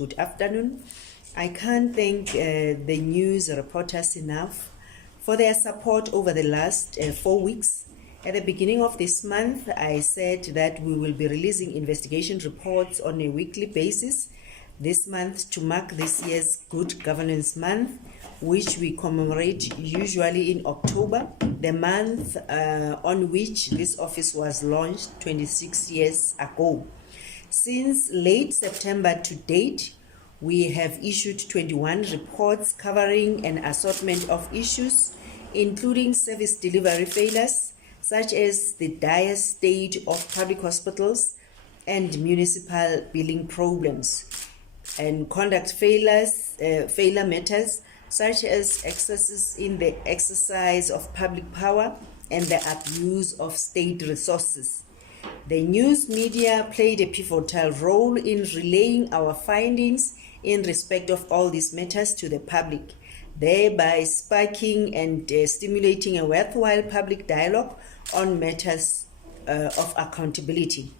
good afternoon. I can't thank the news reporters enough for their support over the last 4 weeks. At the beginning of this month, I said that we will be releasing investigation reports on a weekly basis this month to mark this year's Good Governance Month, which we commemorate usually in October, the month on which this office was launched 26 years ago. Since late September to date, we have issued 21 reports covering an assortment of issues, including service delivery failures, such as the dire state of public hospitals and municipal billing problems, and conduct failure matters, such as excesses in the exercise of public power and the abuse of state resources. The news media played a pivotal role in relaying our findings in respect of all these matters to the public, thereby sparking and stimulating a worthwhile public dialogue on matters of accountability.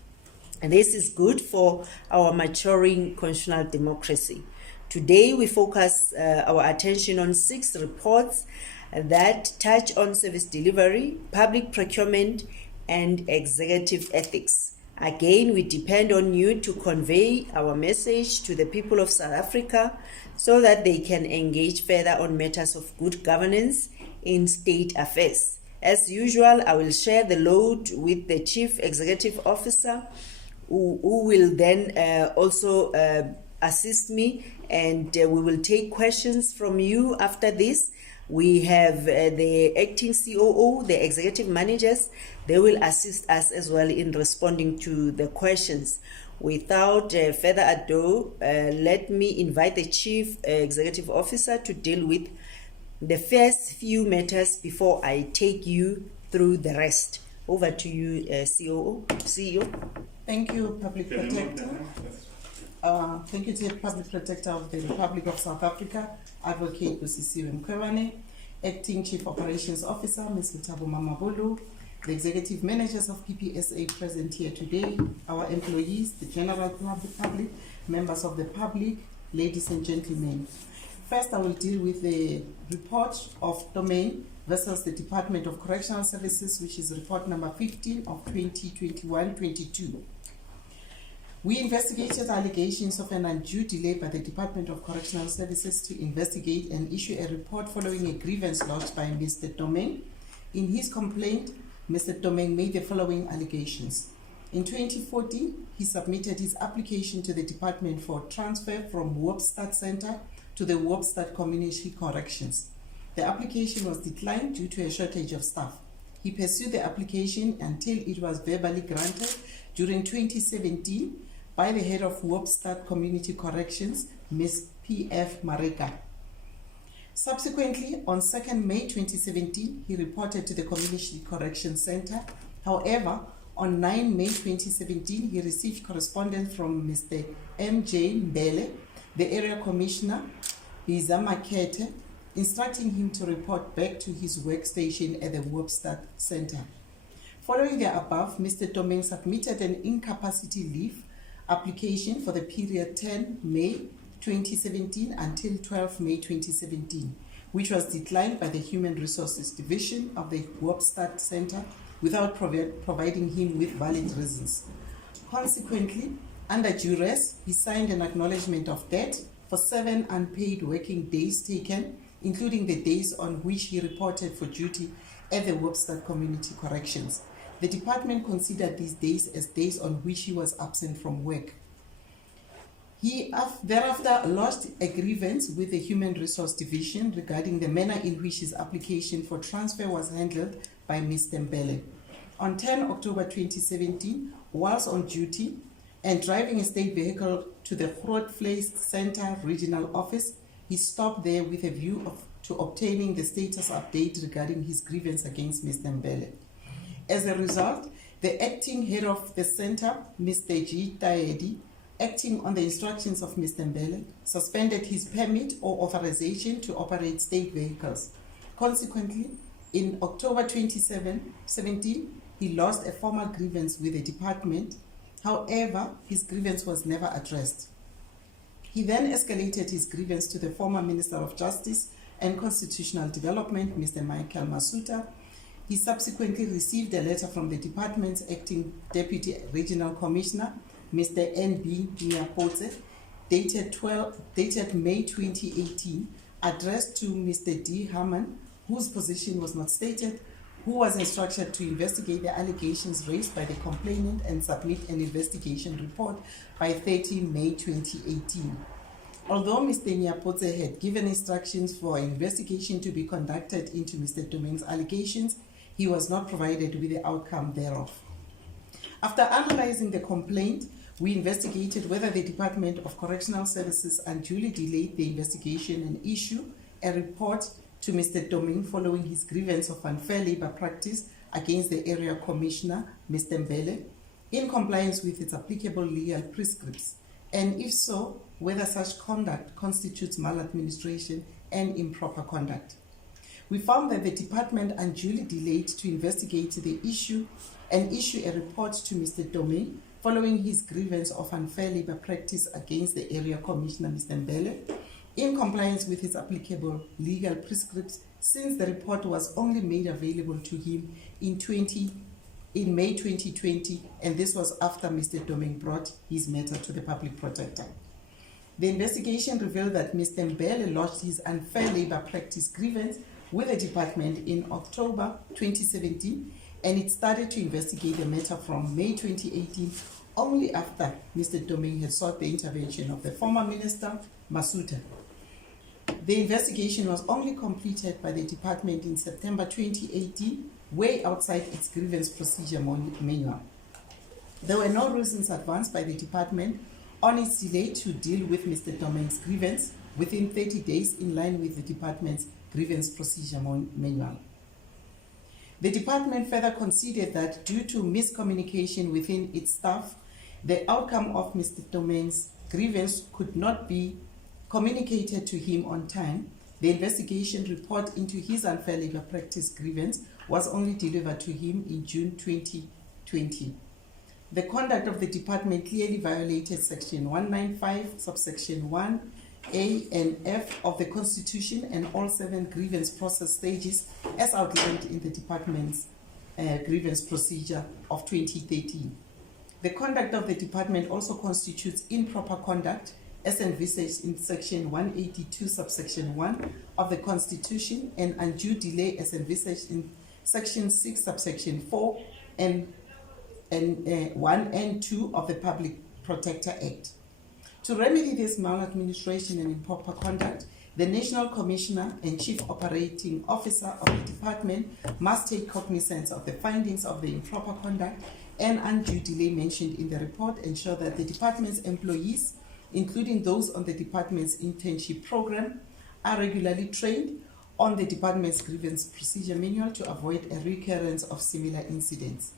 And this is good for our maturing constitutional democracy. Today, we focus our attention on 6 reports that touch on service delivery, public procurement, and executive ethics. Again, we depend on you to convey our message to the people of South Africa so that they can engage further on matters of good governance in state affairs. As usual, I will share the load with the Chief Executive Officer, who will then also assist me, and we will take questions from you after this. We have the acting COO, the executive managers. They will assist us as well in responding to the questions. Without further ado, let me invite the Chief Executive Officer to deal with the first few matters before I take you through the rest. Over to you, CEO. Thank you, Public Protector. Thank you to the Public Protector of the Republic of South Africa, Advocate Busisiwe Mkhwebane, Acting Chief Operations Officer, Ms. Lutabo Mamabolo, the Executive Managers of PPSA present here today, our employees, the general public, members of the public, ladies and gentlemen. First, I will deal with the report of domain versus the Department of Correctional Services, which is report number 15 of 2021-22. We investigated allegations of an undue delay by the Department of Correctional Services to investigate and issue a report following a grievance lodged by Mr. Domain. In his complaint, Mr. Domain made the following allegations. In 2014, he submitted his application to the department for transfer from Hoopstad Center to the Hoopstad Community Corrections. The application was declined due to a shortage of staff. He pursued the application until it was verbally granted during 2017 by the head of Hoopstad Community Corrections, Ms. P.F. Mareka. Subsequently, on 2nd May 2017, he reported to the Community Corrections Center. However, on 9 May 2017, he received correspondence from Mr. M.J. Mbele, the Area Commissioner, Biza Makete, instructing him to report back to his workstation at the Hoopstad Center. Following the above, Mr. Domain submitted an incapacity leave application for the period 10 May 2017 until 12 May 2017, which was declined by the Human Resources Division of the Hoopstad Center without providing him with valid reasons. Consequently, under duress, he signed an acknowledgement of debt for 7 unpaid working days taken, including the days on which he reported for duty at the Hoopstad Community Corrections. The department considered these days as days on which he was absent from work. He thereafter lodged a grievance with the Human Resource Division regarding the manner in which his application for transfer was handled by Mr. Mbele. On 10 October 2017, whilst on duty and driving a state vehicle to the Grootvleis Center Regional Office, he stopped there with a view to obtaining the status update regarding his grievance against Mr. Mbele. As a result, the acting head of the center, Mr. G. Taedi, acting on the instructions of Mr. Mbele, suspended his permit or authorization to operate state vehicles. Consequently, in October 2017, he lodged a formal grievance with the department. However, his grievance was never addressed. He then escalated his grievance to the former Minister of Justice and Constitutional Development, Mr. Michael Masuta. He subsequently received a letter from the department's acting Deputy Regional Commissioner, Mr. N.B. Nyapotse, dated May 2018, addressed to Mr. D. Harman, whose position was not stated, who was instructed to investigate the allegations raised by the complainant and submit an investigation report by 30 May 2018. Although Mr. Nyapotse had given instructions for an investigation to be conducted into Mr. Domain's allegations, he was not provided with the outcome thereof. After analyzing the complaint, we investigated whether the Department of Correctional Services unduly delayed the investigation and issued a report to Mr. Domain following his grievance of unfair labor practice against the Area Commissioner, Mr. Mbele, in compliance with its applicable legal prescripts, and if so, whether such conduct constitutes maladministration and improper conduct. We found that the department unduly delayed to investigate the issue and issue a report to Mr. Domain following his grievance of unfair labor practice against the Area Commissioner, Mr. Mbele, in compliance with its applicable legal prescripts, since the report was only made available to him in May 2020, and this was after Mr. Domain brought his matter to the Public Protector. The investigation revealed that Mr. Mbele lodged his unfair labor practice grievance with the department in October 2017, and it started to investigate the matter from May 2018, only after Mr. Domain had sought the intervention of the former Minister, Masuta. The investigation was only completed by the department in September 2018, way outside its grievance procedure manual. There were no reasons advanced by the department on its delay to deal with Mr. Domain's grievance within 30 days in line with the department's grievance procedure manual. The department further conceded that due to miscommunication within its staff, the outcome of Mr. Domain's grievance could not be communicated to him on time. The investigation report into his unfair labor practice grievance was only delivered to him in June 2020. The conduct of the department clearly violated Section 195, subsection 1A and F of the Constitution and all 7 grievance process stages as outlined in the department's grievance procedure of 2013. The conduct of the department also constitutes improper conduct as envisaged in Section 182, subsection 1 of the Constitution, and undue delay as envisaged in Section 6, subsection 4 and 1 and 2 of the Public Protector Act. To remedy this maladministration and improper conduct, the National Commissioner and Chief Operating Officer of the department must take cognizance of the findings of the improper conduct and undue delay mentioned in the report, ensure that the department's employees, including those on the department's internship program, are regularly trained on the department's grievance procedure manual to avoid a recurrence of similar incidents.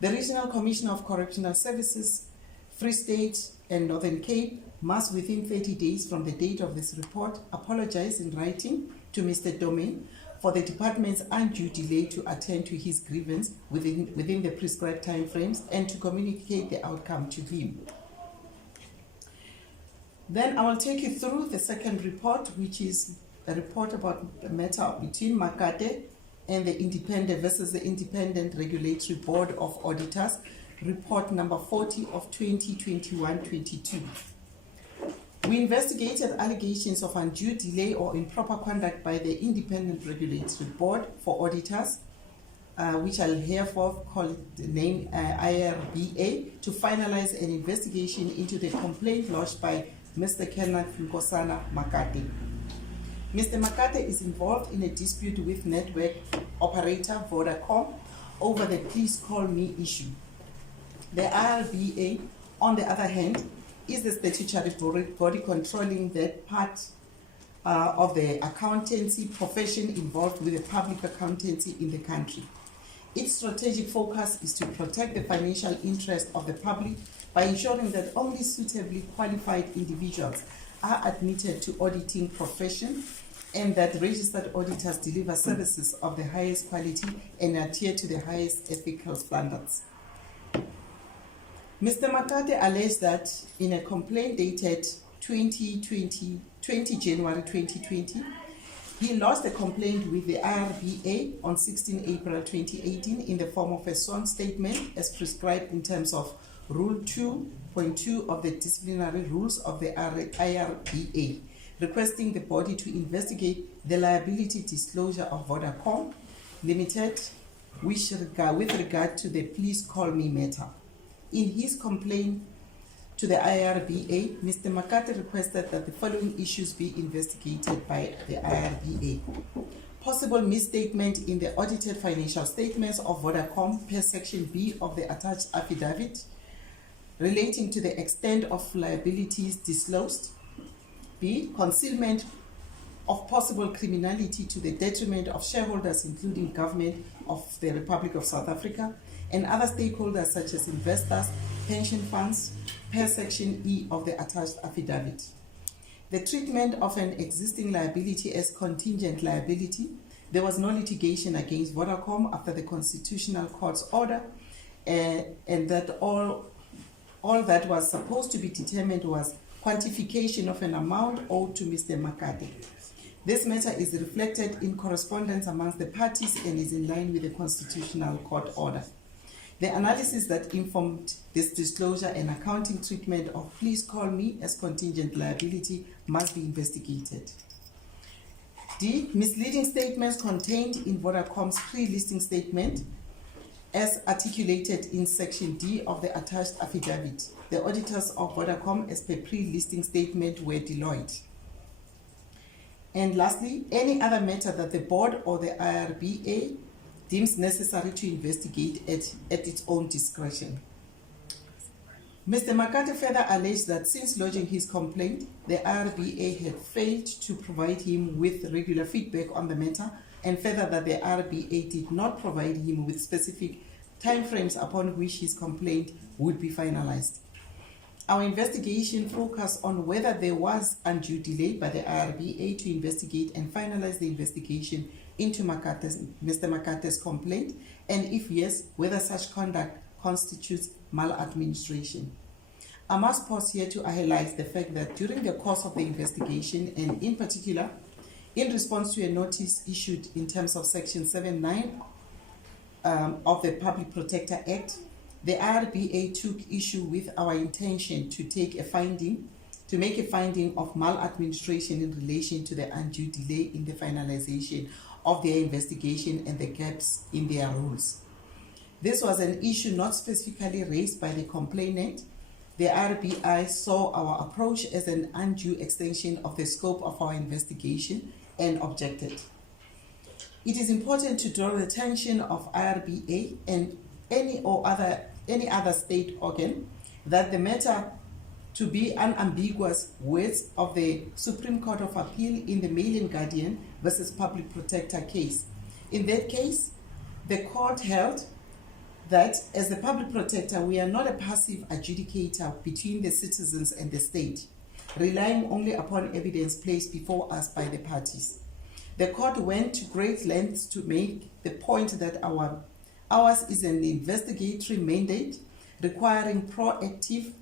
The Regional Commissioner of Correctional Services, Free State and Northern Cape must, within 30 days from the date of this report, apologize in writing to Mr. Domain for the department's undue delay to attend to his grievance within the prescribed timeframes and to communicate the outcome to him. Then I will take you through the second report, which is a report about the matter between Makate and the Independent versus the Independent Regulatory Board of Auditors, report number 40 of 2021-22. We investigated allegations of undue delay or improper conduct by the Independent Regulatory Board for Auditors, which I'll herefore call the name IRBA, to finalize an investigation into the complaint lodged by Mr. Kenneth Nkosana Makate. Mr. Makate is involved in a dispute with network operator Vodacom over the Please Call Me issue. The IRBA, on the other hand, is the statutory body controlling that part of the accountancy profession involved with the public accountancy in the country. Its strategic focus is to protect the financial interest of the public by ensuring that only suitably qualified individuals are admitted to auditing profession and that registered auditors deliver services of the highest quality and adhere to the highest ethical standards. Mr. Makate alleged that in a complaint dated 20 January 2020. He lodged a complaint with the IRBA on 16 April 2018 in the form of a sworn statement as prescribed in terms of Rule 2.2 of the disciplinary rules of the IRBA, requesting the body to investigate the liability disclosure of Vodacom Limited with regard to the Please Call Me matter. In his complaint to the IRBA, Mr. Mkhwebane requested that the following issues be investigated by the IRBA. Possible misstatement in the audited financial statements of Vodacom per Section B of the attached affidavit relating to the extent of liabilities disclosed. B. Concealment of possible criminality to the detriment of shareholders, including government of the Republic of South Africa and other stakeholders such as investors, pension funds, per Section E of the attached affidavit. The treatment of an existing liability as contingent liability. There was no litigation against Vodacom after the Constitutional Court's order, and that all that was supposed to be determined was quantification of an amount owed to Mr. Mkhwebane. This matter is reflected in correspondence amongst the parties and is in line with the Constitutional Court order. The analysis that informed this disclosure and accounting treatment of Please Call Me as contingent liability must be investigated. D. Misleading statements contained in Vodacom's pre-listing statement as articulated in Section D of the attached affidavit. The auditors of Vodacom as per pre-listing statement were Deloitte. And lastly, any other matter that the board or the IRBA deems necessary to investigate at its own discretion. Mr. Mkhwebane further alleged that since lodging his complaint, the IRBA had failed to provide him with regular feedback on the matter, and further that the IRBA did not provide him with specific timeframes upon which his complaint would be finalized. Our investigation focused on whether there was undue delay by the IRBA to investigate and finalize the investigation into Mr. Mkhwebane's complaint, and if yes, whether such conduct constitutes maladministration. I must pause here to highlight the fact that during the course of the investigation, and in particular, in response to a notice issued in terms of Section 7(9) of the Public Protector Act, the IRBA took issue with our intention to make a finding of maladministration in relation to the undue delay in the finalization of their investigation and the gaps in their rules. This was an issue not specifically raised by the complainant. The IRBA saw our approach as an undue extension of the scope of our investigation and objected. It is important to draw the attention of IRBA and any other state organ that the matter to be unambiguous words of the Supreme Court of Appeal in the Mail and Guardian versus Public Protector case. In that case, the court held that as the public protector, we are not a passive adjudicator between the citizens and the state, relying only upon evidence placed before us by the parties. The court went to great lengths to make the point that ours is an investigatory mandate requiring proactive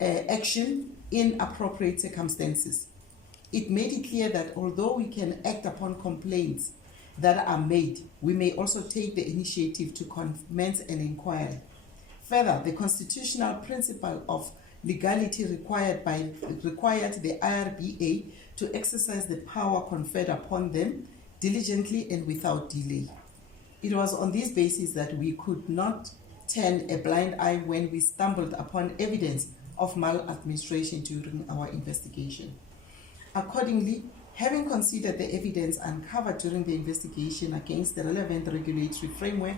action in appropriate circumstances. It made it clear that although we can act upon complaints that are made, we may also take the initiative to commence an inquiry. Further, the constitutional principle of legality required the IRBA to exercise the power conferred upon them diligently and without delay. It was on this basis that we could not turn a blind eye when we stumbled upon evidence of maladministration during our investigation. Accordingly, having considered the evidence uncovered during the investigation against the relevant regulatory framework,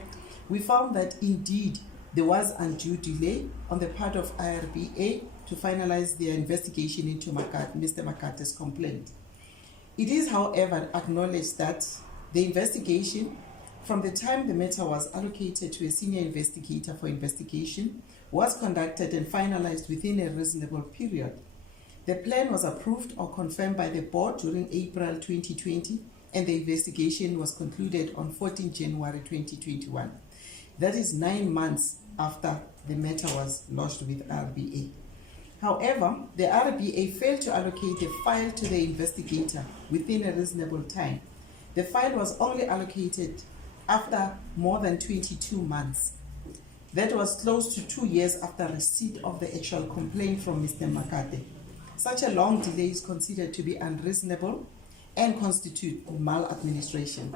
we found that indeed there was undue delay on the part of IRBA to finalize their investigation into Mr. Mkhwebane's complaint. It is, however, acknowledged that the investigation, from the time the matter was allocated to a senior investigator for investigation, was conducted and finalized within a reasonable period. The plan was approved or confirmed by the board during April 2020, and the investigation was concluded on 14 January 2021. That is 9 months after the matter was lodged with RBA. However, the RBA failed to allocate the file to the investigator within a reasonable time. The file was only allocated after more than 22 months. That was close to 2 years after receipt of the actual complaint from Mr. Mkhwebane. Such a long delay is considered to be unreasonable and constitute maladministration.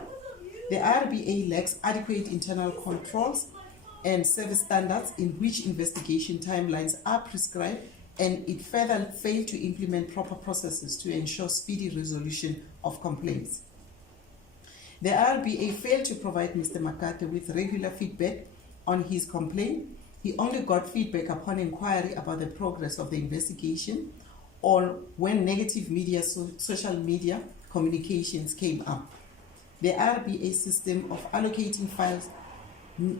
The RBA lacks adequate internal controls and service standards in which investigation timelines are prescribed, and it further failed to implement proper processes to ensure speedy resolution of complaints. The RBA failed to provide Mr. Mkhwebane with regular feedback on his complaint. He only got feedback upon inquiry about the progress of the investigation or when negative media, social media communications came up. The RBA system of allocating files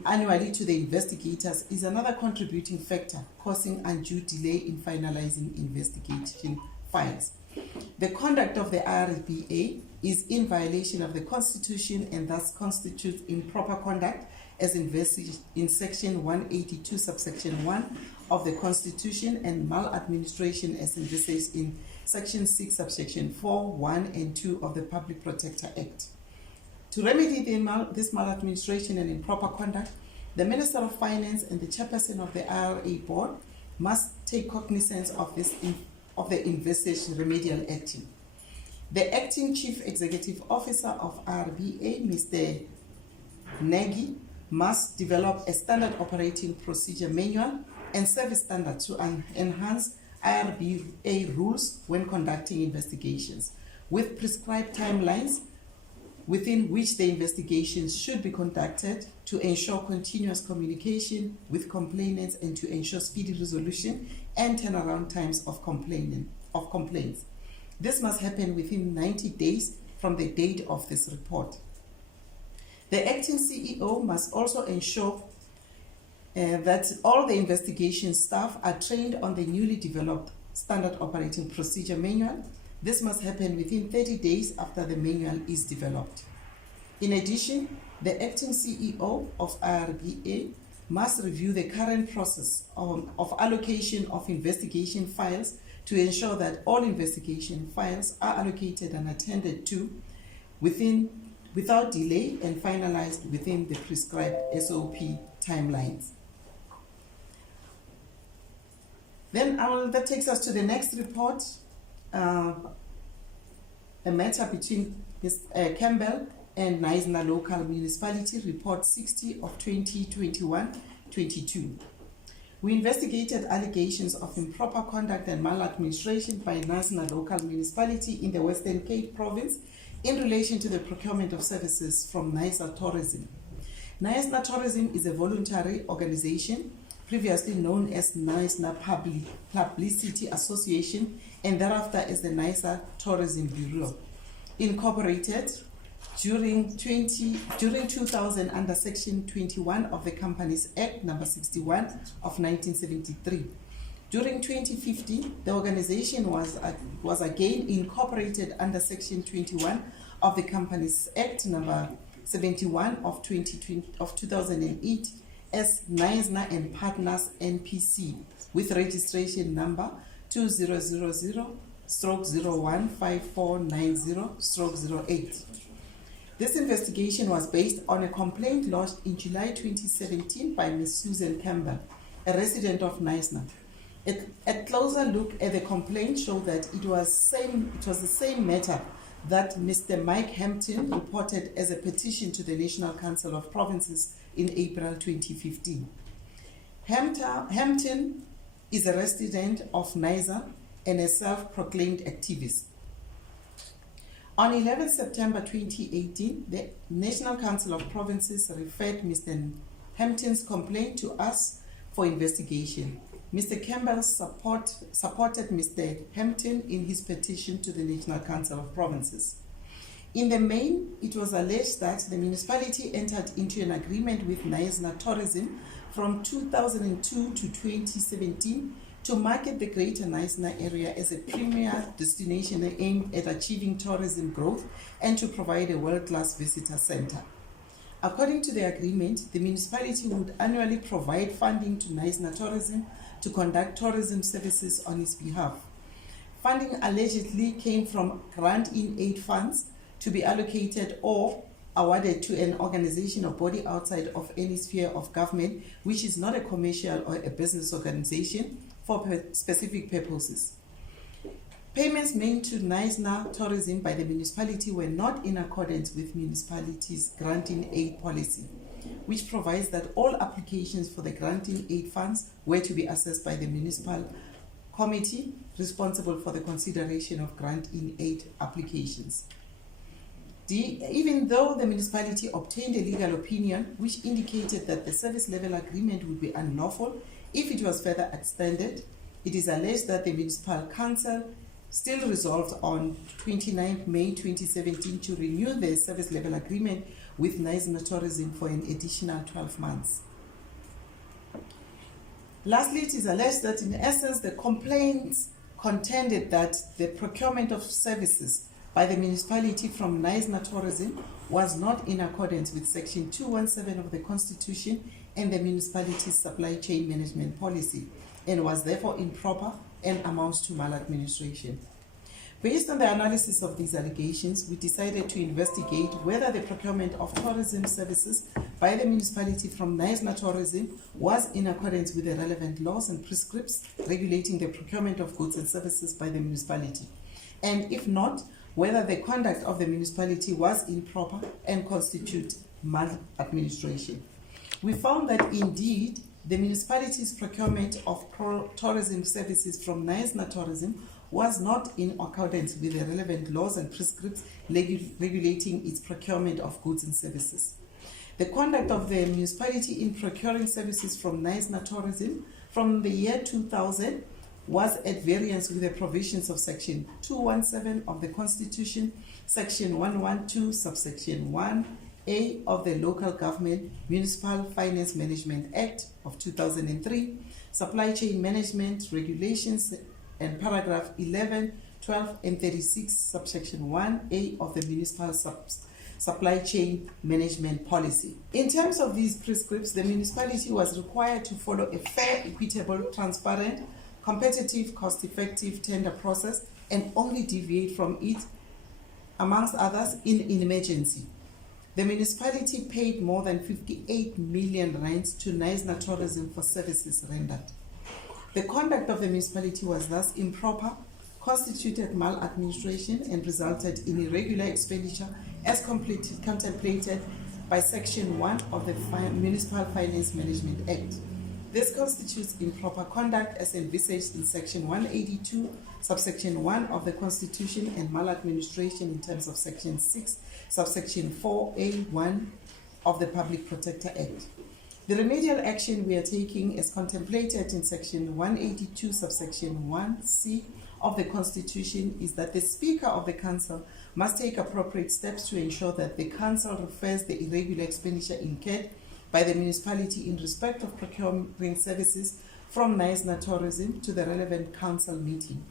annually to the investigators is another contributing factor causing undue delay in finalizing investigation files. The conduct of the RBA is in violation of the Constitution and thus constitutes improper conduct as invested in Section 182, subsection 1 of the Constitution, and maladministration as envisaged in Section 6, subsection 4, 1 and 2 of the Public Protector Act. To remedy this maladministration and improper conduct, the Minister of Finance and the chairperson of the IRA board must take cognizance of the envisaged remedial action. The acting Chief Executive Officer of RBA, Mr. Nagy, must develop a standard operating procedure manual and service standard to enhance IRBA rules when conducting investigations, with prescribed timelines within which the investigations should be conducted to ensure continuous communication with complainants and to ensure speedy resolution and turnaround times of complaints. This must happen within 90 days from the date of this report. The acting CEO must also ensure that all the investigation staff are trained on the newly developed standard operating procedure manual. This must happen within 30 days after the manual is developed. In addition, the acting CEO of IRBA must review the current process of allocation of investigation files to ensure that all investigation files are allocated and attended to without delay and finalized within the prescribed SOP timelines. Then that takes us to the next report, a matter between Ms. Campbell and Knysna Local Municipality, Report 60 of 2021-22. We investigated allegations of improper conduct and maladministration by Knysna Local Municipality in the Western Cape Province in relation to the procurement of services from Knysna Tourism. Knysna Tourism is a voluntary organization previously known as Knysna Publicity Association and thereafter as the Knysna Tourism Bureau, incorporated during 2000 under Section 21 of the Companies Act number 61 of 1973. During 2015, the organization was again incorporated under Section 21 of the Companies Act number 71 of 2008 as Knysna and Partners NPC with registration number 2000/015490/08. This investigation was based on a complaint lodged in July 2017 by Ms. Susan Campbell, a resident of Knysna. A closer look at the complaint showed that it was the same matter that Mr. Mike Hampton reported as a petition to the National Council of Provinces in April 2015. Hampton is a resident of Knysna and a self-proclaimed activist. On 11 September 2018, the National Council of Provinces referred Mr. Hampton's complaint to us for investigation. Mr. Campbell supported Mr. Hampton in his petition to the National Council of Provinces. In the main, it was alleged that the municipality entered into an agreement with Knysna Tourism from 2002 to 2017 to market the Greater Knysna area as a premier destination aimed at achieving tourism growth and to provide a world-class visitor center. According to the agreement, the municipality would annually provide funding to Knysna Tourism to conduct tourism services on his behalf. Funding allegedly came from grant-in-aid funds to be allocated or awarded to an organization or body outside of any sphere of government, which is not a commercial or a business organization, for specific purposes. Payments made to Knysna Tourism by the municipality were not in accordance with municipality's grant-in-aid policy, which provides that all applications for the grant-in-aid funds were to be assessed by the municipal committee responsible for the consideration of grant-in-aid applications. Even though the municipality obtained a legal opinion which indicated that the service level agreement would be unlawful if it was further extended, it is alleged that the municipal council still resolved on 29 May 2017 to renew the service level agreement with Knysna Tourism for an additional 12 months. Lastly, it is alleged that in essence the complaints contended that the procurement of services by the municipality from Knysna Tourism was not in accordance with Section 217 of the Constitution and the municipality's supply chain management policy, and was therefore improper and amounts to maladministration. Based on the analysis of these allegations, we decided to investigate whether the procurement of tourism services by the municipality from Knysna Tourism was in accordance with the relevant laws and prescripts regulating the procurement of goods and services by the municipality, and if not, whether the conduct of the municipality was improper and constitute maladministration. We found that indeed the municipality's procurement of tourism services from Knysna Tourism was not in accordance with the relevant laws and prescripts regulating its procurement of goods and services. The conduct of the municipality in procuring services from Knysna Tourism from the year 2000 was at variance with the provisions of Section 217 of the Constitution, Section 112, subsection 1A of the Local Government Municipal Finance Management Act of 2003, Supply Chain Management Regulations, and paragraph 11, 12, and 36, subsection 1A of the Municipal Supply Chain Management Policy. In terms of these prescripts, the municipality was required to follow a fair, equitable, transparent, competitive, cost-effective tender process and only deviate from it, amongst others, in emergency. The municipality paid more than 58 million rands to Knysna Tourism for services rendered. The conduct of the municipality was thus improper, constituted maladministration, and resulted in irregular expenditure as contemplated by Section 1 of the Municipal Finance Management Act. This constitutes improper conduct as envisaged in Section 182, subsection 1 of the Constitution, and maladministration in terms of Section 6, subsection 4A1 of the Public Protector Act. The remedial action we are taking is contemplated in Section 182, subsection 1C of the Constitution is that the Speaker of the Council must take appropriate steps to ensure that the Council refers the irregular expenditure incurred by the municipality in respect of procuring services from Knysna Tourism to the relevant council meeting.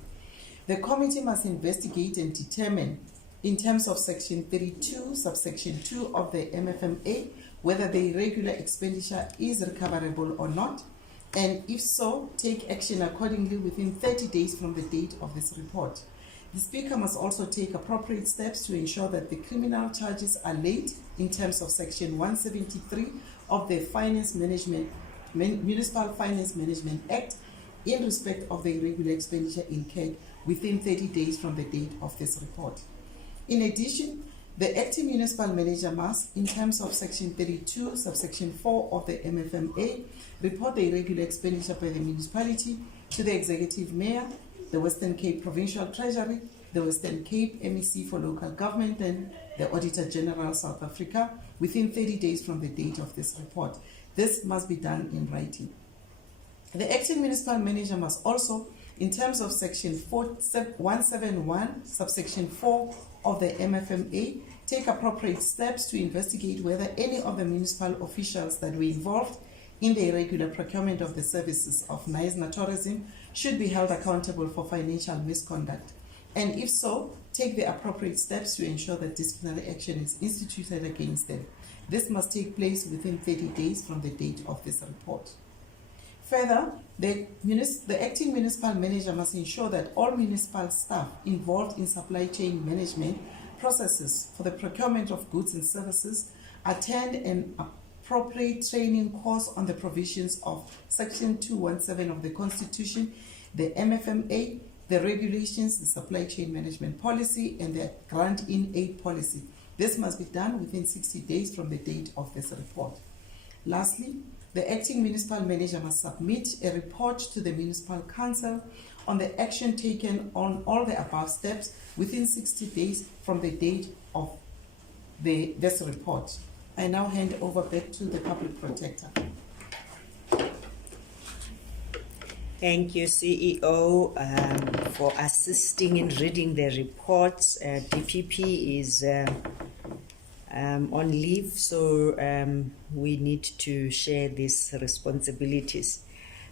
The committee must investigate and determine, in terms of Section 32, subsection 2 of the MFMA, whether the irregular expenditure is recoverable or not, and if so, take action accordingly within 30 days from the date of this report. The Speaker must also take appropriate steps to ensure that the criminal charges are laid in terms of Section 173 of the Municipal Finance Management Act in respect of the irregular expenditure incurred within 30 days from the date of this report. In addition, the acting municipal manager must, in terms of Section 32, subsection 4 of the MFMA, report the irregular expenditure by the municipality to the Executive Mayor, the Western Cape Provincial Treasury, the Western Cape MEC for Local Government, and the Auditor General South Africa within 30 days from the date of this report. This must be done in writing. The acting municipal manager must also, in terms of Section 171, subsection 4 of the MFMA, take appropriate steps to investigate whether any of the municipal officials that were involved in the irregular procurement of the services of Knysna Tourism should be held accountable for financial misconduct, and if so, take the appropriate steps to ensure that disciplinary action is instituted against them. This must take place within 30 days from the date of this report. Further, the acting municipal manager must ensure that all municipal staff involved in supply chain management processes for the procurement of goods and services attend an appropriate training course on the provisions of Section 217 of the Constitution, the MFMA, the regulations, the supply chain management policy, and the grant-in-aid policy. This must be done within 60 days from the date of this report. Lastly, the acting municipal manager must submit a report to the municipal council on the action taken on all the above steps within 60 days from the date of this report. I now hand over back to the Public Protector. Thank you, CEO, for assisting in reading the reports. DPP is on leave, so we need to share these responsibilities.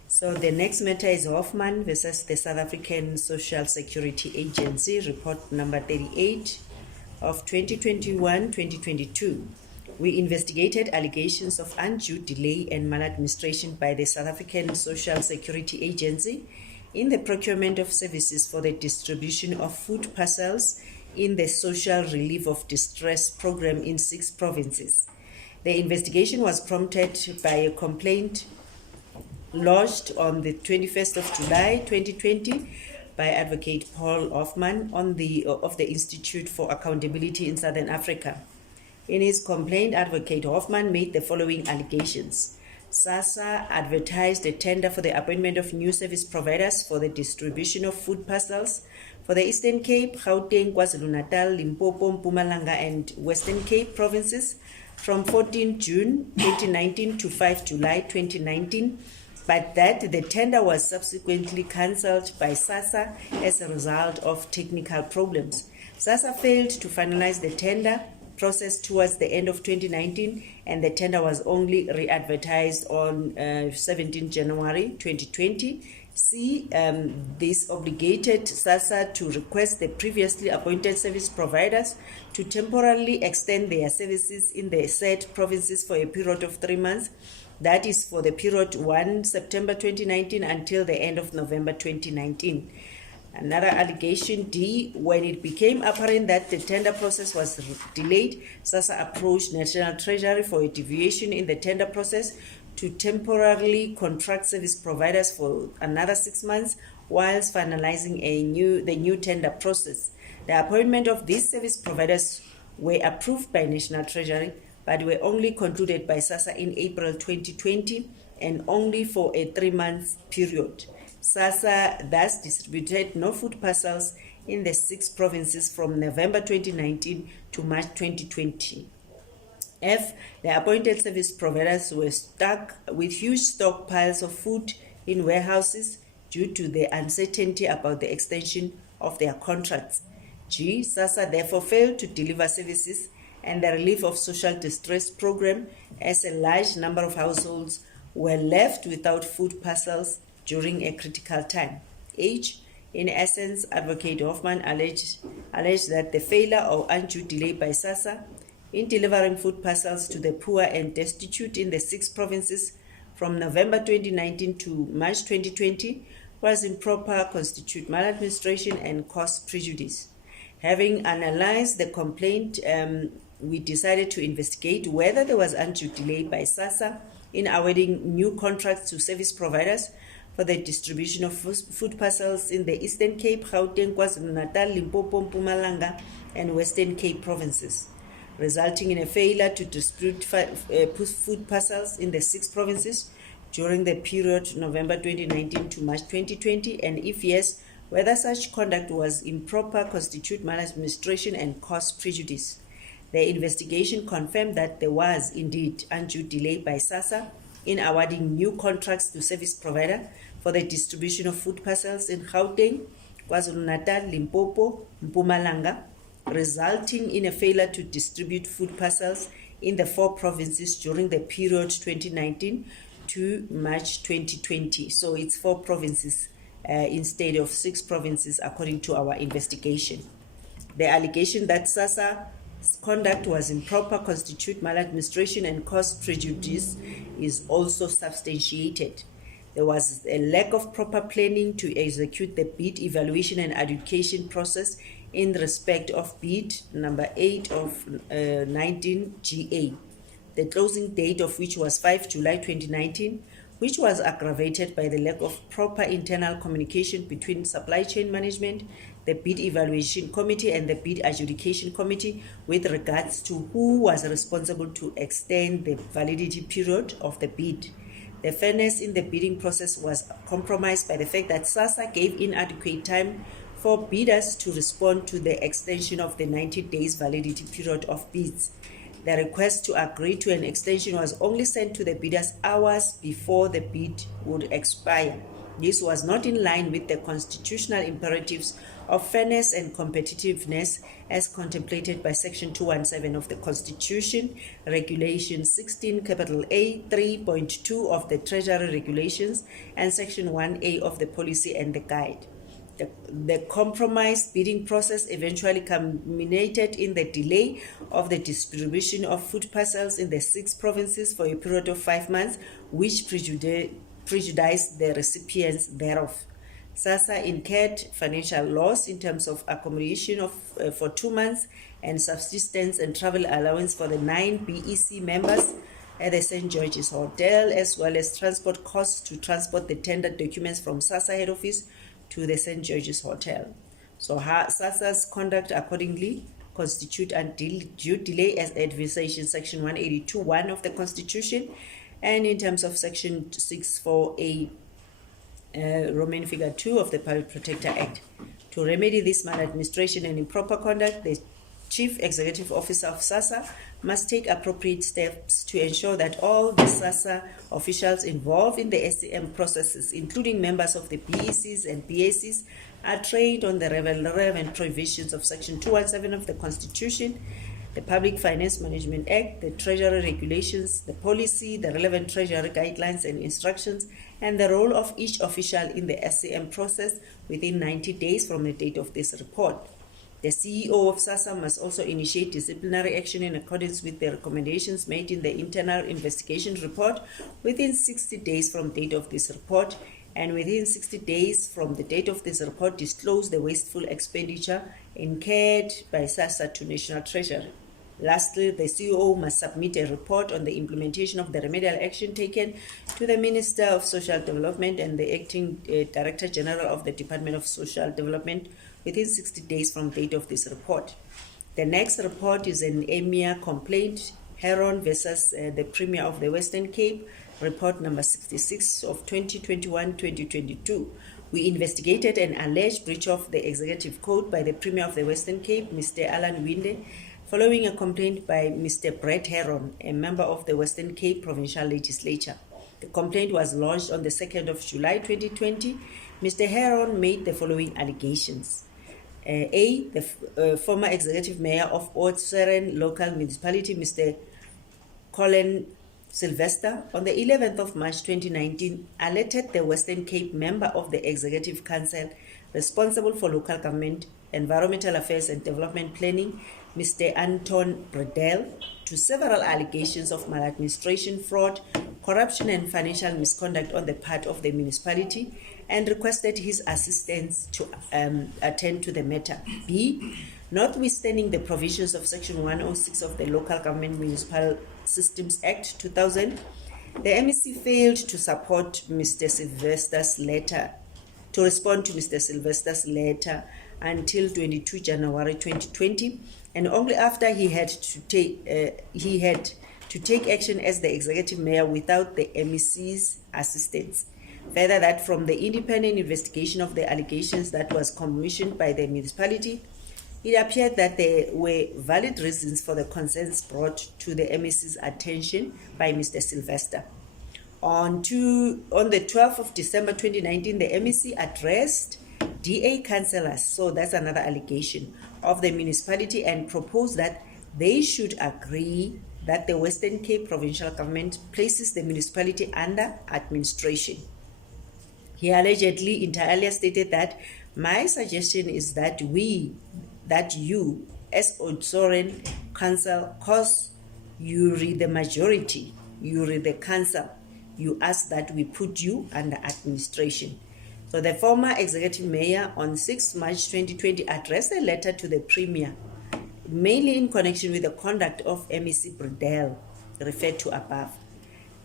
So the next matter is Hoffman versus the South African Social Security Agency, report number 38 of 2021-2022. We investigated allegations of undue delay and maladministration by the South African Social Security Agency in the procurement of services for the distribution of food parcels in the Social Relief of Distress program in 6 provinces. The investigation was prompted by a complaint lodged on the 21st of July 2020 by Advocate Paul Hoffman of the Institute for Accountability in Southern Africa. In his complaint, Advocate Hoffman made the following allegations. SASSA advertised a tender for the appointment of new service providers for the distribution of food parcels for the Eastern Cape, Gauteng, KwaZulu-Natal, Limpopo, Mpumalanga, and Western Cape provinces from 14 June 2019 to 5 July 2019, but that the tender was subsequently cancelled by SASSA as a result of technical problems. SASSA failed to finalize the tender process towards the end of 2019, and the tender was only re-advertised on 17 January 2020. This obligated SASSA to request the previously appointed service providers to temporarily extend their services in the said provinces for a period of 3 months. That is for the period 1 September 2019 until the end of November 2019. Another allegation, D, when it became apparent that the tender process was delayed, SASSA approached National Treasury for a deviation in the tender process to temporarily contract service providers for another 6 months whilst finalizing the new tender process. The appointment of these service providers were approved by National Treasury, but were only concluded by SASSA in April 2020 and only for a 3-month period. SASSA thus distributed no food parcels in the 6 provinces from November 2019 to March 2020. F, the appointed service providers were stuck with huge stockpiles of food in warehouses due to the uncertainty about the extension of their contracts. G, SASSA therefore failed to deliver services and the relief of social distress program as a large number of households were left without food parcels during a critical time. H, in essence, Advocate Hoffman alleged that the failure or undue delay by SASSA in delivering food parcels to the poor and destitute in the 6 provinces from November 2019 to March 2020 was improper, constitute maladministration, and cause prejudice. Having analyzed the complaint, we decided to investigate whether there was undue delay by SASSA in awarding new contracts to service providers for the distribution of food parcels in the Eastern Cape, Gauteng, KwaZulu-Natal, Limpopo, Mpumalanga, and Western Cape provinces, resulting in a failure to distribute food parcels in the 6 provinces during the period November 2019 to March 2020, and if yes, whether such conduct was improper, constitute maladministration, and cause prejudice. The investigation confirmed that there was indeed undue delay by SASSA in awarding new contracts to service provider for the distribution of food parcels in Gauteng, KwaZulu-Natal, Limpopo, Mpumalanga, resulting in a failure to distribute food parcels in the 4 provinces during the period 2019 to March 2020. So it's 4 provinces instead of 6 provinces according to our investigation. The allegation that SASSA's conduct was improper, constitute maladministration, and cause prejudice is also substantiated. There was a lack of proper planning to execute the bid evaluation and adjudication process in respect of bid number 8 of 19 GA, the closing date of which was 5 July 2019, which was aggravated by the lack of proper internal communication between supply chain management, the bid evaluation committee and the bid adjudication committee with regards to who was responsible to extend the validity period of the bid. The fairness in the bidding process was compromised by the fact that SASSA gave inadequate time for bidders to respond to the extension of the 90 days validity period of bids. The request to agree to an extension was only sent to the bidders hours before the bid would expire. This was not in line with the constitutional imperatives of fairness and competitiveness as contemplated by Section 217 of the Constitution, Regulation 16 capital A 3.2 of the Treasury Regulations, and Section 1A of the Policy and the Guide. The compromised bidding process eventually culminated in the delay of the distribution of food parcels in the 6 provinces for a period of 5 months, which prejudiced the recipients thereof. SASSA incurred financial loss in terms of accommodation for 2 months and subsistence and travel allowance for the 9 BEC members at the St. George's Hotel, as well as transport costs to transport the tender documents from SASSA head office to the St. George's Hotel. So SASSA's conduct accordingly constitute undue delay as advised Section 182(1) of the Constitution, and in terms of Section 64A Roman figure 2 of the Public Protector Act. To remedy this maladministration and improper conduct, the Chief Executive Officer of SASSA must take appropriate steps to ensure that all the SASSA officials involved in the SCM processes, including members of the BECs and BACs, are trained on the relevant provisions of Section 217 of the Constitution, the Public Finance Management Act, the Treasury Regulations, the policy, the relevant Treasury guidelines and instructions, and the role of each official in the SCM process within 90 days from the date of this report. The CEO of SASSA must also initiate disciplinary action in accordance with the recommendations made in the internal investigation report within 60 days from date of this report, and within 60 days from the date of this report disclose the wasteful expenditure incurred by SASSA to National Treasury. Lastly, the CEO must submit a report on the implementation of the remedial action taken to the Minister of Social Development and the Acting Director General of the Department of Social Development within 60 days from date of this report. The next report is an EMIA complaint, Heron versus the Premier of the Western Cape, report number 66 of 2021-2022. We investigated an alleged breach of the Executive Code by the Premier of the Western Cape, Mr. Alan Winde, following a complaint by Mr. Brett Heron, a member of the Western Cape Provincial Legislature. The complaint was lodged on the 2nd of July 2020. Mr. Heron made the following allegations. The former executive mayor of Oudtshoorn local municipality, Mr. Colin Sylvester, on the 11th of March 2019, alerted the Western Cape member of the Executive Council responsible for local government, environmental affairs and development planning, Mr. Anton Bredel, to several allegations of maladministration, fraud, corruption and financial misconduct on the part of the municipality, and requested his assistance to attend to the matter. B, notwithstanding the provisions of Section 106 of the Local Government Municipal Systems Act 2000, the MEC failed to support Mr. Sylvester's letter, to respond to Mr. Sylvester's letter until 22 January 2020, and only after he had to take action as the executive mayor without the MEC's assistance. Further, that from the independent investigation of the allegations that was commissioned by the municipality, it appeared that there were valid reasons for the concerns brought to the MEC's attention by Mr. Sylvester. On the 12th of December 2019, the MEC addressed DA councillors, so that's another allegation, of the municipality and proposed that they should agree that the Western Cape Provincial Government places the municipality under administration. He allegedly entirely stated that my suggestion is that you, as Oudtshoorn Council, cause you read the majority, you read the council, you ask that we put you under administration. So the former executive mayor on 6 March 2020 addressed a letter to the Premier, mainly in connection with the conduct of MEC Bredell, referred to above.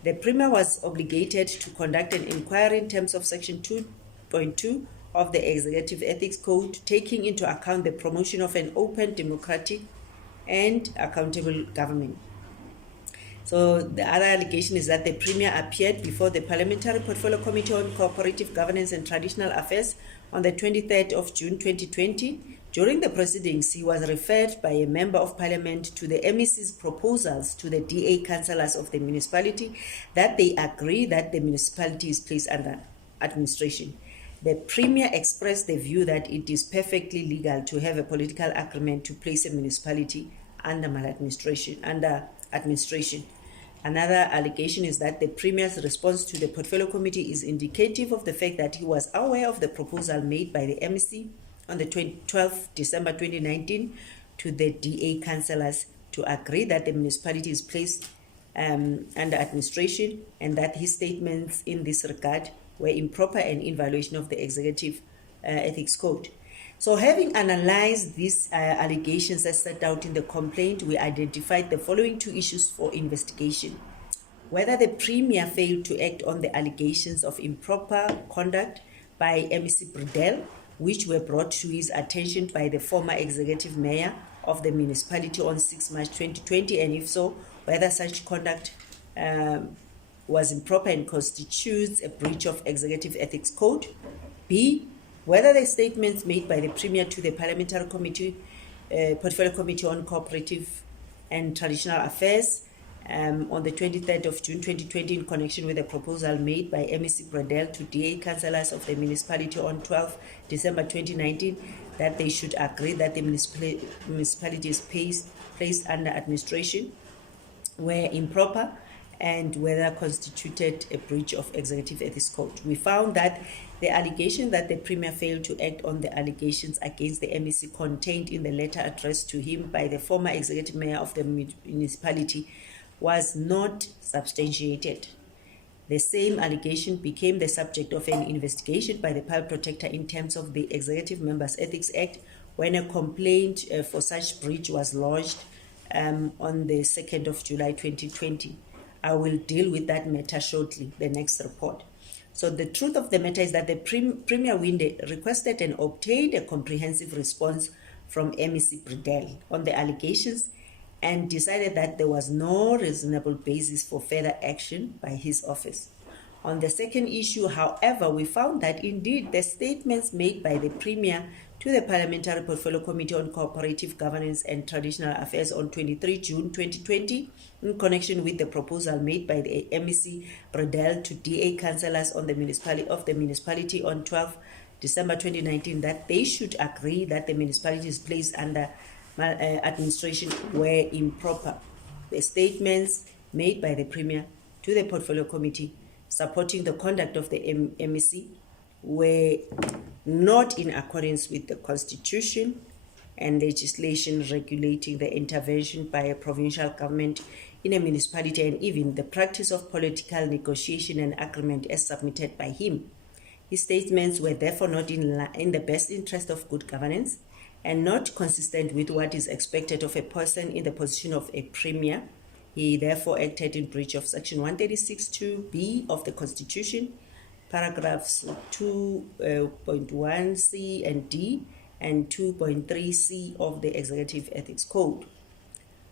The Premier was obligated to conduct an inquiry in terms of Section 2.2 of the Executive Ethics Code, taking into account the promotion of an open, democratic, and accountable government. So the other allegation is that the Premier appeared before the Parliamentary Portfolio Committee on Cooperative Governance and Traditional Affairs on the 23rd of June 2020. During the proceedings, he was referred by a Member of Parliament to the MEC's proposals to the DA councillors of the municipality that they agree that the municipality is placed under administration. The Premier expressed the view that it is perfectly legal to have a political agreement to place a municipality under maladministration, administration. Another allegation is that the Premier's response to the Portfolio Committee is indicative of the fact that he was aware of the proposal made by the MEC on the 12th December 2019 to the DA councillors to agree that the municipality is placed under administration, and that his statements in this regard were improper and in violation of the Executive Ethics Code. So having analyzed these allegations as set out in the complaint, we identified the following two issues for investigation: whether the Premier failed to act on the allegations of improper conduct by MEC Bredell, which were brought to his attention by the former executive mayor of the municipality on 6 March 2020, and if so, whether such conduct was improper and constitutes a breach of Executive Ethics Code. B, whether the statements made by the Premier to the Parliamentary Committee, Portfolio Committee on Cooperative and Traditional Affairs on the 23rd of June 2020 in connection with the proposal made by MEC Bredell to DA councillors of the municipality on 12 December 2019 that they should agree that the municipality is placed under administration were improper, and whether constituted a breach of Executive Ethics Code. We found that the allegation that the Premier failed to act on the allegations against the MEC contained in the letter addressed to him by the former executive mayor of the municipality was not substantiated. The same allegation became the subject of an investigation by the Public Protector in terms of the Executive Members Ethics Act, when a complaint for such breach was lodged on the 2nd of July 2020. I will deal with that matter shortly, the next report. So the truth of the matter is that the Premier Winde requested and obtained a comprehensive response from MEC Bredell on the allegations and decided that there was no reasonable basis for further action by his office. On the second issue, however, we found that indeed the statements made by the Premier to the Parliamentary Portfolio Committee on Cooperative Governance and Traditional Affairs on 23 June 2020 in connection with the proposal made by the MEC Bredell to DA councillors on the municipality on 12 December 2019 that they should agree that the municipality is placed under administration were improper. The statements made by the Premier to the Portfolio Committee supporting the conduct of the MEC were not in accordance with the Constitution and legislation regulating the intervention by a provincial government in a municipality, and even the practice of political negotiation and agreement as submitted by him. His statements were therefore not in the best interest of good governance and not consistent with what is expected of a person in the position of a Premier. He therefore acted in breach of Section 136(2)(b) of the Constitution, paragraphs 2.1c and d, and 2.3c of the Executive Ethics Code.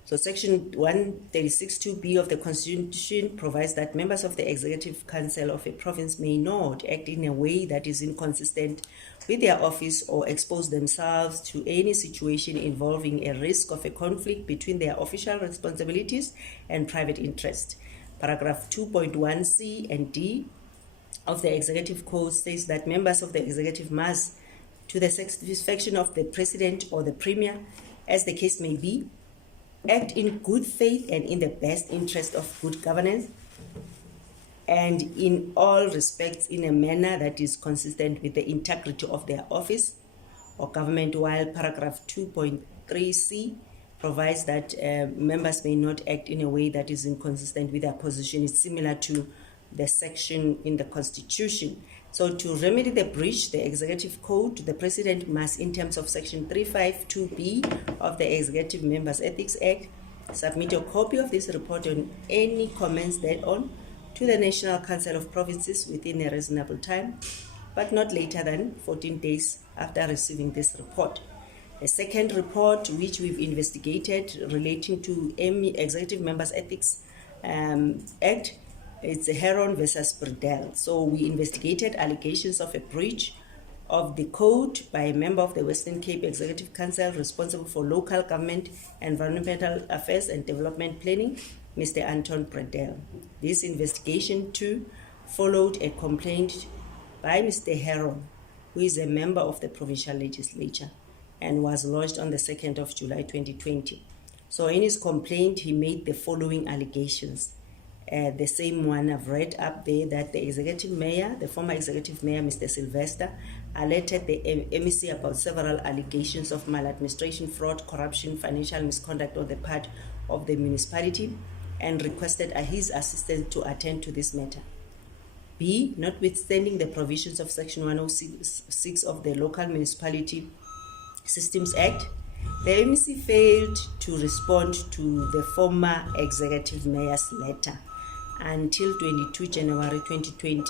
So Section 136(2)(b) of the Constitution provides that members of the Executive Council of a province may not act in a way that is inconsistent with their office or expose themselves to any situation involving a risk of a conflict between their official responsibilities and private interest. Paragraph 2.1c and d of the Executive Code states that members of the Executive must, to the satisfaction of the President or the Premier, as the case may be, act in good faith and in the best interest of good governance, and in all respects in a manner that is consistent with the integrity of their office or government, while paragraph 2.3c provides that members may not act in a way that is inconsistent with their position. It's similar to the section in the Constitution. So to remedy the breach, the Executive Code, the President must, in terms of Section 352B of the Executive Members Ethics Act, submit a copy of this report on any comments thereon to the National Council of Provinces within a reasonable time, but not later than 14 days after receiving this report. A second report, which we've investigated relating to Executive Members Ethics Act, it's Heron versus Burdell. So we investigated allegations of a breach of the code by a member of the Western Cape Executive Council responsible for local government, environmental affairs and development planning, Mr. Anton Burdell. This investigation too followed a complaint by Mr. Heron, who is a member of the provincial legislature, and was lodged on the 2nd of July 2020. So in his complaint, he made the following allegations. The same one I've read up there, that the executive mayor, the former executive mayor, Mr. Sylvester, alerted the MEC about several allegations of maladministration, fraud, corruption, financial misconduct on the part of the municipality, and requested his assistance to attend to this matter. B, notwithstanding the provisions of Section 106 of the Local Municipality Systems Act, the MEC failed to respond to the former executive mayor's letter until 22 January 2020,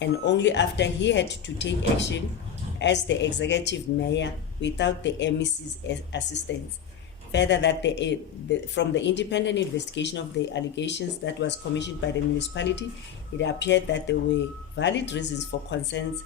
and only after he had to take action as the executive mayor without the MEC's assistance. Further, that from the independent investigation of the allegations that was commissioned by the municipality, it appeared that there were valid reasons for concerns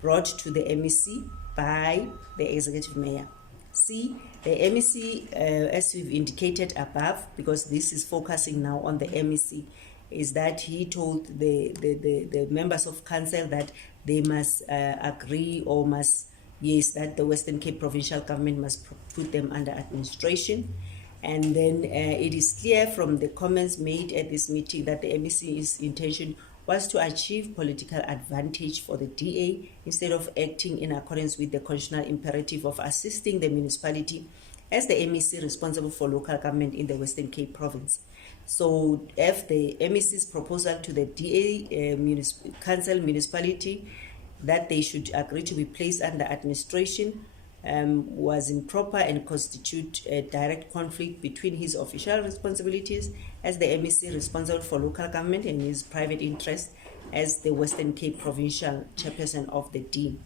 brought to the MEC by the executive mayor. C, the MEC, as we've indicated above, because this is focusing now on the MEC, is that he told the members of council that they must agree or must, yes, that the Western Cape provincial government must put them under administration. And then it is clear from the comments made at this meeting that the MEC's intention was to achieve political advantage for the DA instead of acting in accordance with the constitutional imperative of assisting the municipality as the MEC responsible for local government in the Western Cape province. So if the MEC's proposal to the DA council municipality that they should agree to be placed under administration was improper and constitute a direct conflict between his official responsibilities as the MEC responsible for local government and his private interest as the Western Cape provincial chairperson of the DA.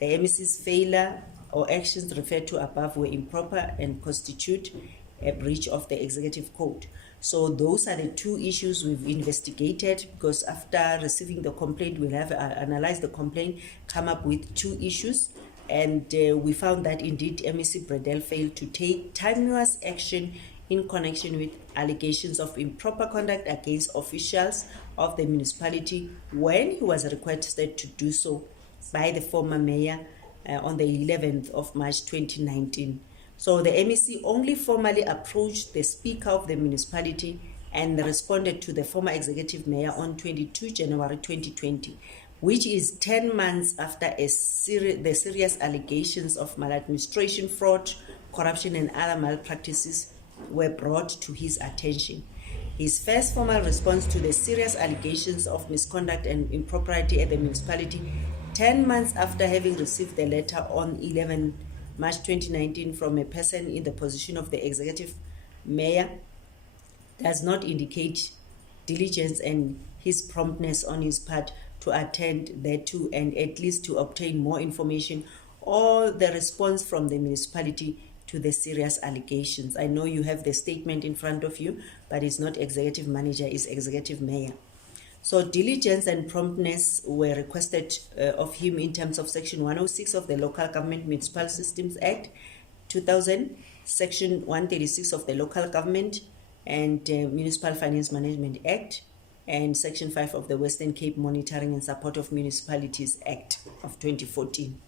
The MEC's failure or actions referred to above were improper and constitute a breach of the executive code. So those are the two issues we've investigated, because after receiving the complaint, we'll have analyzed the complaint, come up with two issues, and we found that indeed MEC Burdell failed to take timeous action in connection with allegations of improper conduct against officials of the municipality when he was requested to do so by the former mayor on the 11th of March 2019. So the MEC only formally approached the Speaker of the municipality and responded to the former executive mayor on 22 January 2020, which is 10 months after the serious allegations of maladministration, fraud, corruption and other malpractices were brought to his attention. His first formal response to the serious allegations of misconduct and impropriety at the municipality 10 months after having received the letter on 11 March 2019 from a person in the position of the executive mayor does not indicate diligence and his promptness on his part to attend thereto and at least to obtain more information or the response from the municipality to the serious allegations. I know you have the statement in front of you, but it's not executive manager, it's executive mayor. So diligence and promptness were requested of him in terms of Section 106 of the Local Government Municipal Systems Act 2000, Section 136 of the Local Government and Municipal Finance Management Act, and Section 5 of the Western Cape Monitoring and Support of Municipalities Act of 2014.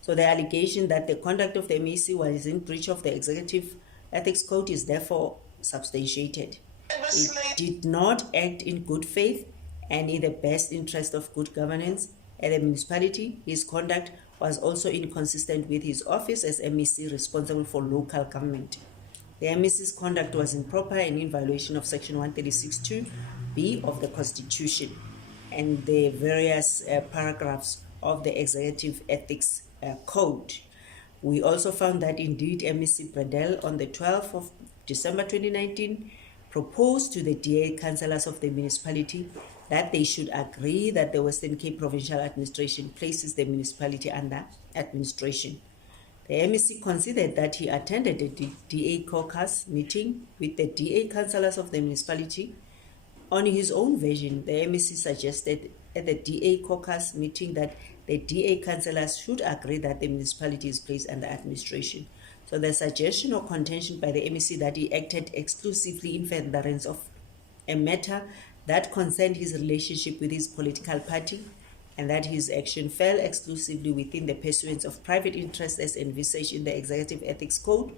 So the allegation that the conduct of the MEC was in breach of the Executive Ethics Code is therefore substantiated. It did not act in good faith and in the best interest of good governance at the municipality. His conduct was also inconsistent with his office as MEC responsible for local government. The MEC's conduct was improper and in violation of Section 136(2) B of the Constitution and the various paragraphs of the Executive Ethics Code. We also found that indeed MEC Bredel on the 12th of December 2019 proposed to the DA councillors of the municipality that they should agree that the Western Cape Provincial Administration places the municipality under administration. The MEC considered that he attended the DA caucus meeting with the DA councillors of the municipality. On his own version, the MEC suggested at the DA caucus meeting that the DA councillors should agree that the municipality is placed under administration. So the suggestion or contention by the MEC that he acted exclusively in furtherance of a matter that concerned his relationship with his political party, and that his action fell exclusively within the pursuance of private interests as envisaged in the Executive Ethics Code,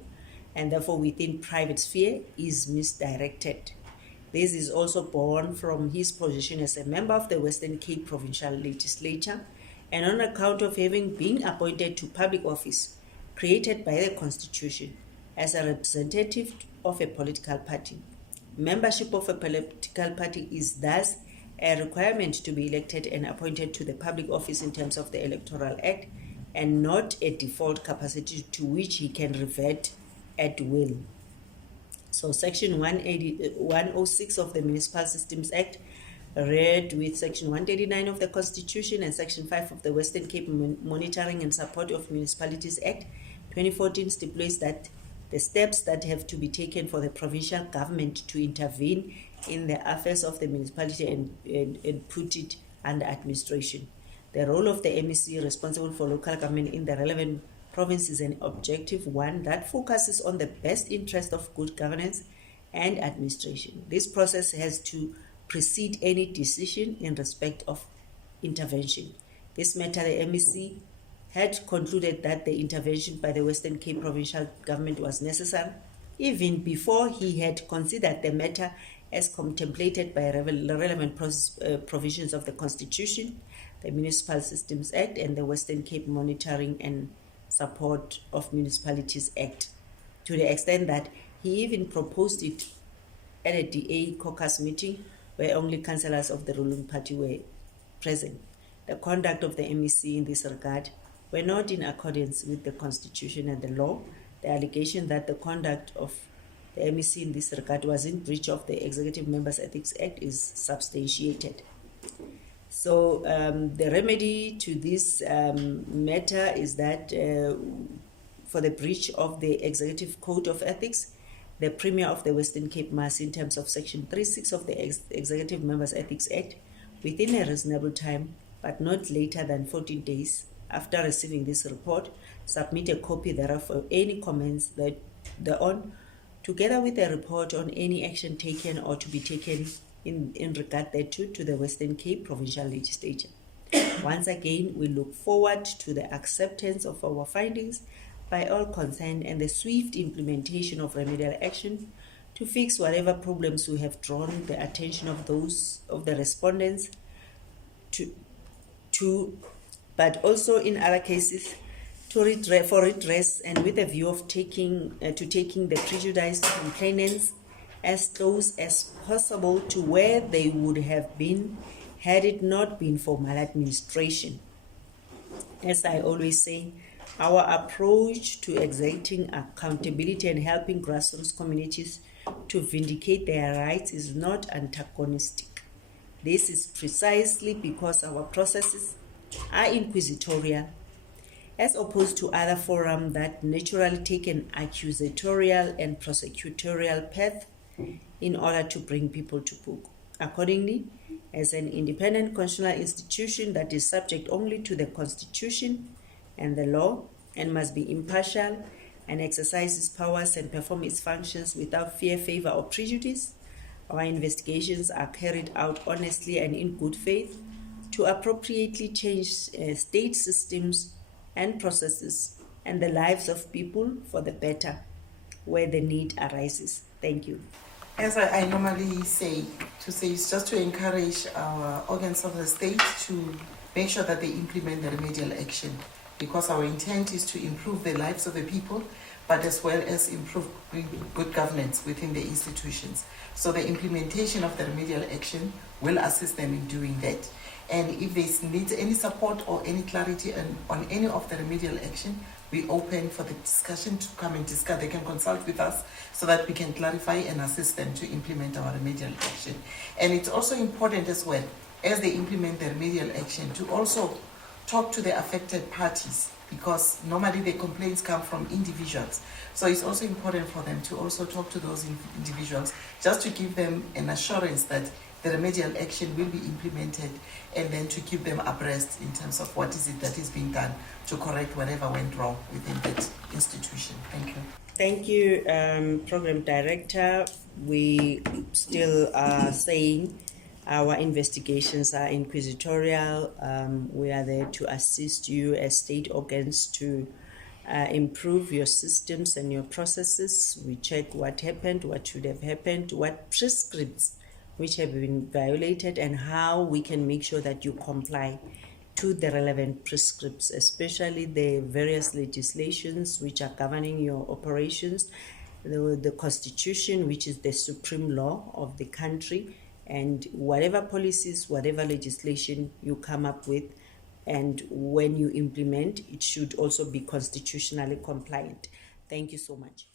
and therefore within private sphere, is misdirected. This is also born from his position as a member of the Western Cape Provincial Legislature, and on account of having been appointed to public office created by the Constitution as a representative of a political party. Membership of a political party is thus a requirement to be elected and appointed to the public office in terms of the Electoral Act, and not a default capacity to which he can revert at will. So Section 106 of the Municipal Systems Act, read with Section 139 of the Constitution and Section 5 of the Western Cape Monitoring and Support of Municipalities Act 2014, stipulates that the steps that have to be taken for the provincial government to intervene in the affairs of the municipality and put it under administration. The role of the MEC responsible for local government in the relevant province is an objective one that focuses on the best interest of good governance and administration. This process has to precede any decision in respect of intervention. This matter, the MEC had concluded that the intervention by the Western Cape Provincial Government was necessary, even before he had considered the matter as contemplated by relevant provisions of the Constitution, the Municipal Systems Act, and the Western Cape Monitoring and Support of Municipalities Act, to the extent that he even proposed it at a DA caucus meeting where only councillors of the ruling party were present. The conduct of the MEC in this regard were not in accordance with the Constitution and the law. The allegation that the conduct of the MEC in this regard was in breach of the Executive Members Ethics Act is substantiated. So the remedy to this matter is that for the breach of the Executive Code of Ethics, the Premier of the Western Cape must, in terms of Section 3.6 of the Executive Members Ethics Act, within a reasonable time, but not later than 14 days after receiving this report, submit a copy thereof for any comments thereon, together with a report on any action taken or to be taken in regard thereto to the Western Cape Provincial Legislature. Once again, we look forward to the acceptance of our findings by all concerned and the swift implementation of remedial action to fix whatever problems we have drawn the attention of those of the respondents to, but also in other cases for redress, and with a view of taking the prejudiced complainants as close as possible to where they would have been had it not been for maladministration. As I always say, our approach to exerting accountability and helping grassroots communities to vindicate their rights is not antagonistic. This is precisely because our processes are inquisitorial, as opposed to other forums that naturally take an accusatorial and prosecutorial path in order to bring people to book. Accordingly, as an independent constitutional institution that is subject only to the Constitution and the law and must be impartial and exercise its powers and perform its functions without fear, favor, or prejudice, our investigations are carried out honestly and in good faith to appropriately change state systems and processes and the lives of people for the better where the need arises. Thank you. As I normally say is just to encourage our organs of the state to make sure that they implement the remedial action, because our intent is to improve the lives of the people, but as well as improve good governance within the institutions. So the implementation of the remedial action will assist them in doing that. And if they need any support or any clarity on any of the remedial action, we open for the discussion to come and discuss. They can consult with us so that we can clarify and assist them to implement our remedial action. And it's also important as well, as they implement the remedial action, to also talk to the affected parties, because normally the complaints come from individuals. So it's also important for them to also talk to those individuals, just to give them an assurance that the remedial action will be implemented, and then to keep them abreast in terms of what is it that is being done to correct whatever went wrong within that institution. Thank you. Thank you, Program Director. We still are saying our investigations are inquisitorial. We are there to assist you as state organs to improve your systems and your processes. We check what happened, what should have happened, what prescripts which have been violated, and how we can make sure that you comply to the relevant prescripts, especially the various legislations which are governing your operations, the Constitution, which is the supreme law of the country, and whatever policies, whatever legislation you come up with, and when you implement, it should also be constitutionally compliant. Thank you so much.